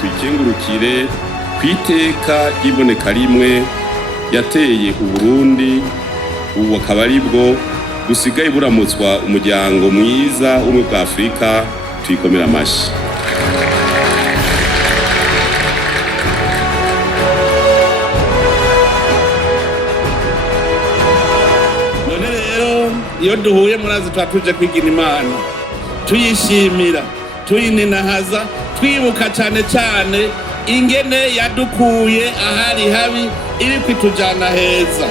tuyikengurukire kw'iteka ry'iboneka rimwe yateye Uburundi, ubu akaba aribwo busigaye buramutswa umuryango mwiza w'ubumwe bwa Afurika. Tuyikomera amashi. None rero iyo duhuye murazi tuba tuje kwigira Imana, tuyishimira, tuyininahaza, twibuka cane cane ingene yadukuye ahari habi iri kwitujana heza.